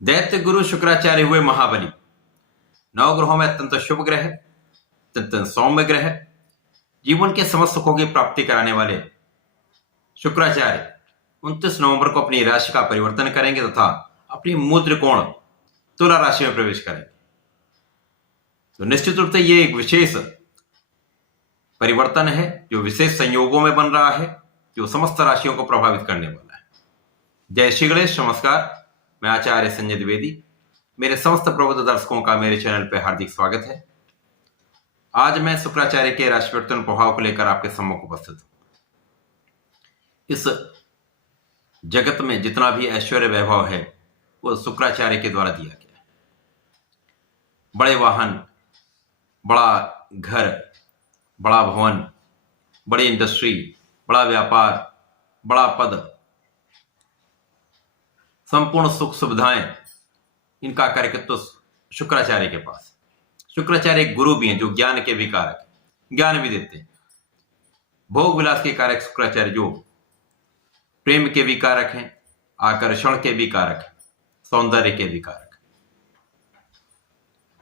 दैत्य गुरु शुक्राचार्य हुए महाबली। नवग्रहों में अत्यंत शुभ ग्रह, अत्यंत सौम्य ग्रह, जीवन के समस्त सुखों की प्राप्ति कराने वाले शुक्राचार्य 29 नवंबर को अपनी राशि का परिवर्तन करेंगे तथा अपनी मूल त्रिकोण तुला राशि में प्रवेश करेंगे। तो निश्चित रूप से ये एक विशेष परिवर्तन है जो विशेष संयोगों में बन रहा है, जो समस्त राशियों को प्रभावित करने वाला है। जय श्री गणेश, नमस्कार। मैं आचार्य संजय द्विवेदी। मेरे समस्त प्रबुद्ध दर्शकों का मेरे चैनल पर हार्दिक स्वागत है। आज मैं शुक्राचार्य के राशि परिवर्तन प्रभाव को लेकर आपके सम्मुख उपस्थित हूं। इस जगत में जितना भी ऐश्वर्य वैभव है वो शुक्राचार्य के द्वारा दिया गया है। बड़े वाहन, बड़ा घर, बड़ा भवन, बड़ी इंडस्ट्री, बड़ा व्यापार, बड़ा पद, संपूर्ण सुख सुविधाएं, इनका कार्यकर्ता शुक्राचार्य के पास। शुक्राचार्य एक गुरु भी हैं जो ज्ञान के भी कारक हैं, ज्ञान भी देते हैं। भोग विलास के कारक शुक्राचार्य जो प्रेम के भी कारक हैं, आकर्षण के भी कारक हैं, सौंदर्य के भी कारक हैं।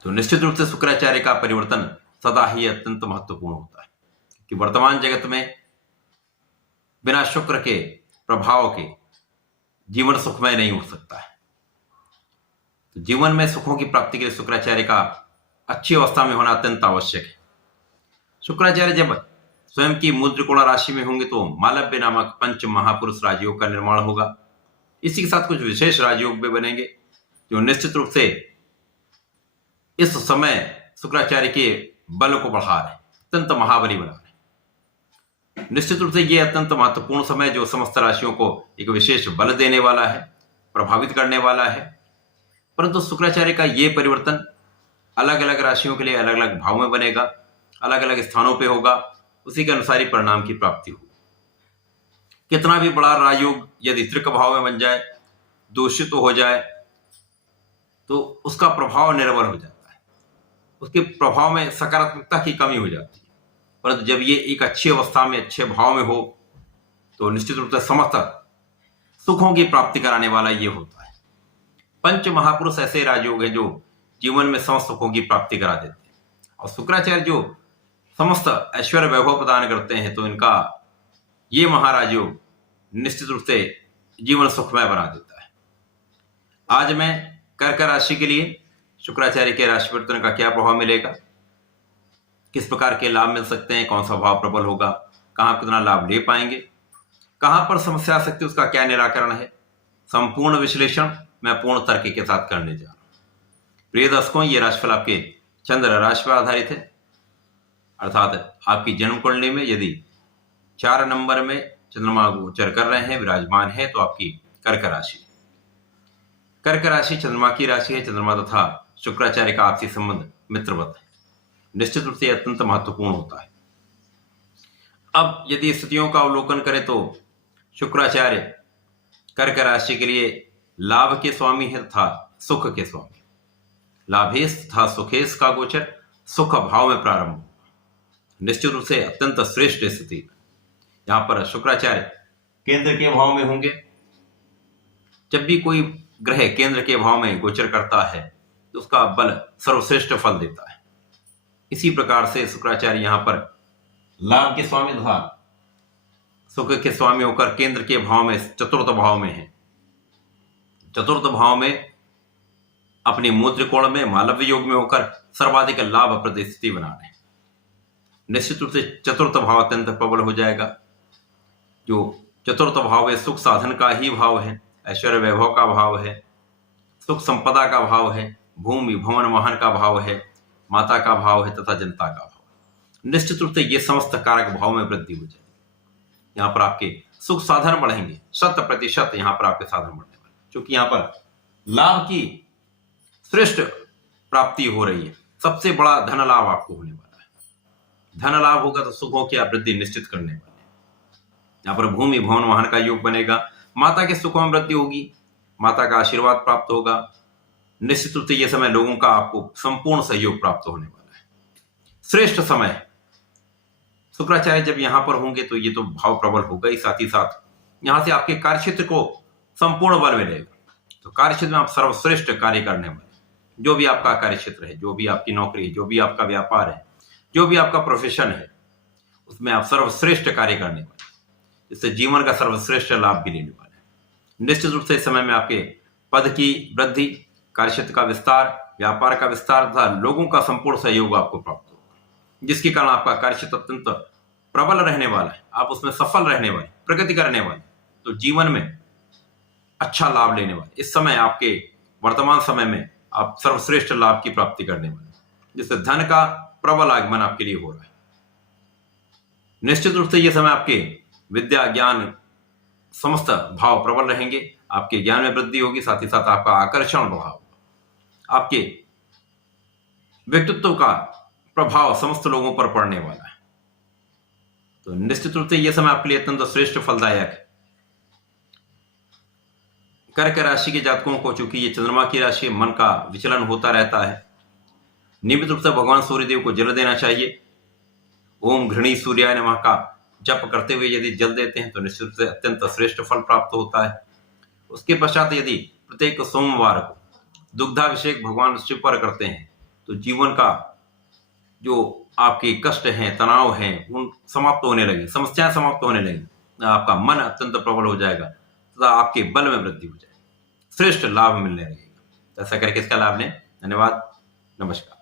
तो निश्चित रूप से शुक्राचार्य का परिवर्तन सदा ही अत्यंत महत्वपूर्ण होता है कि वर्तमान जगत में बिना शुक्र के प्रभाव के जीवन सुखमय नहीं हो सकता है। तो जीवन में सुखों की प्राप्ति के लिए शुक्राचार्य का अच्छी अवस्था में होना अत्यंत आवश्यक है। शुक्राचार्य जब स्वयं की मूल त्रिकोण राशि में होंगे तो मालव्य नामक पंच महापुरुष राजयोग का निर्माण होगा। इसी के साथ कुछ विशेष राजयोग भी बनेंगे जो निश्चित रूप से इस समय शुक्राचार्य के बल को बढ़ा रहे, अत्यंत महाबली बना रहे। निश्चित रूप से यह अत्यंत महत्वपूर्ण समय जो समस्त राशियों को एक विशेष बल देने वाला है, प्रभावित करने वाला है। परंतु शुक्राचार्य का यह परिवर्तन अलग अलग राशियों के लिए अलग अलग भाव में बनेगा, अलग अलग स्थानों पे होगा, उसी के अनुसार ही परिणाम की प्राप्ति होगी। कितना भी बड़ा राजयोग यदि त्रिक भाव में बन जाए, दूषित हो जाए, तो उसका प्रभाव निर्बल हो जाता है, उसके प्रभाव में सकारात्मकता की कमी हो जाती है। परंतु जब ये एक अच्छी अवस्था में, अच्छे भाव में हो तो निश्चित रूप से समस्त सुखों की प्राप्ति कराने वाला ये होता है। पंच महापुरुष ऐसे राजयोग हैं जो जीवन में समस्त सुखों की प्राप्ति करा देते हैं, और शुक्राचार्य जो समस्त ऐश्वर्य वैभव प्रदान करते हैं, तो इनका ये महाराजयोग निश्चित रूप से जीवन सुखमय बना देता है। आज मैं कर्क राशि के लिए शुक्राचार्य के राशि परिवर्तन का क्या प्रभाव मिलेगा, किस प्रकार के लाभ मिल सकते हैं, कौन सा भाव प्रबल होगा, कहां कितना लाभ ले पाएंगे, कहां पर समस्या आ सकती है, उसका क्या निराकरण है, संपूर्ण विश्लेषण मैं पूर्ण तर्क के साथ करने जा रहा हूं। प्रिय दर्शकों, ये राशिफल आपके चंद्र राशि पर आधारित है, अर्थात आपकी जन्म कुंडली में यदि 4 नंबर में चंद्रमा गोचर कर रहे हैं, विराजमान है, तो आपकी कर्क राशि। कर्क राशि चंद्रमा की राशि है। चंद्रमा तथा शुक्राचार्य का आपसी संबंध मित्रवत है। निश्चित रूप से अत्यंत महत्वपूर्ण होता है। अब यदि स्थितियों का अवलोकन करें तो शुक्राचार्य कर्क राशि के लिए लाभ के स्वामी है तथा सुख के स्वामी। लाभेश तथा सुखेश का गोचर सुख भाव में प्रारंभ होगा। निश्चित रूप से अत्यंत श्रेष्ठ स्थिति। यहां पर शुक्राचार्य केंद्र के भाव में होंगे। जब भी कोई ग्रह केंद्र के भाव में गोचर करता है तो उसका बल सर्वश्रेष्ठ फल देता है। इसी प्रकार से शुक्राचार्य यहां पर लाभ के स्वामी तथा सुख के स्वामी होकर केंद्र के भाव में, चतुर्थ भाव में है। चतुर्थ भाव में अपनी मूल त्रिकोण में मालव्य योग में होकर सर्वाधिक लाभ प्रद स्थिति बना रहे हैं। निश्चित रूप से चतुर्थ भाव अत्यंत प्रबल हो जाएगा। जो चतुर्थ भाव है सुख साधन का ही भाव है, ऐश्वर्य वैभव का भाव है, सुख संपदा का भाव है, भूमि भवन वाहन का भाव है, माता का भाव है तथा जनता का भाव। निश्चित रूप से ये समस्त कारक भाव में वृद्धि हो जाएगी। यहाँ पर आपके सुख साधन बढ़ेंगे, 100% यहाँ पर आपके साधन बढ़ने वाले, क्योंकि यहाँ पर लाभ की श्रेष्ठ प्राप्ति हो रही है। सबसे बड़ा धन लाभ आपको होने वाला है। धन लाभ होगा तो सुखों की वृद्धि निश्चित करने वाले हैं। यहाँ पर भूमि भवन वाहन का योग बनेगा। माता के सुखों में वृद्धि होगी, माता का आशीर्वाद प्राप्त होगा। निश्चित रूप से यह समय लोगों का आपको संपूर्ण सहयोग प्राप्त होने वाला है। श्रेष्ठ समय है। शुक्राचार्य जब यहां पर होंगे तो ये तो भाव प्रबल होगा ही, साथ ही साथ यहां से आपके कार्य क्षेत्र को संपूर्ण बल मिलेगा। तो कार्य क्षेत्र में आप सर्वश्रेष्ठ कार्य करने वाले, जो भी आपका कार्य क्षेत्र है, जो भी आपकी नौकरी है, जो भी आपका व्यापार है, जो भी आपका प्रोफेशन है, उसमें आप सर्वश्रेष्ठ कार्य करने वाले, इससे जीवन का सर्वश्रेष्ठ लाभ भी लेने वाले। निश्चित रूप से इस समय में आपके पद की वृद्धि, कार्यक्षेत्र का विस्तार, व्यापार का विस्तार तथा लोगों का संपूर्ण सहयोग आपको प्राप्त होगा, जिसके कारण आपका कार्यक्षेत्र अत्यंत प्रबल रहने वाला है, आप उसमें सफल रहने वाले, प्रगति करने वाले, तो जीवन में अच्छा लाभ लेने वाले। इस समय आपके वर्तमान समय में आप सर्वश्रेष्ठ लाभ की प्राप्ति करने वाले, जिससे धन का प्रबल आगमन आपके लिए हो रहा है। निश्चित रूप से यह समय आपके विद्या ज्ञान समस्त भाव प्रबल रहेंगे, आपके ज्ञान में वृद्धि होगी, साथ ही साथ आपका आकर्षण भाव, आपके व्यक्तित्व का प्रभाव समस्त लोगों पर पड़ने वाला है। तो निश्चित रूप से यह समय आपके लिए अत्यंत श्रेष्ठ फलदायक है। कर्क राशि के जातकों को चूंकि ये चंद्रमा की राशि, मन का विचलन होता रहता है, नियमित रूप से भगवान सूर्यदेव को जल देना चाहिए। ओम घृणी सूर्याय नमः का जप करते हुए यदि जल देते हैं तो निश्चित रूप से अत्यंत श्रेष्ठ फल प्राप्त होता है। उसके पश्चात यदि प्रत्येक सोमवार को दुग्धाभिषेक भगवान शिव पर करते हैं तो जीवन का जो आपके कष्ट हैं, तनाव हैं, उन समाप्त होने लगे, समस्याएं समाप्त होने लगी, आपका मन अत्यंत प्रबल हो जाएगा तथा आपके बल में वृद्धि हो जाएगी, श्रेष्ठ लाभ मिलने लगेगा। ऐसा करके इसका लाभ लें। धन्यवाद, नमस्कार।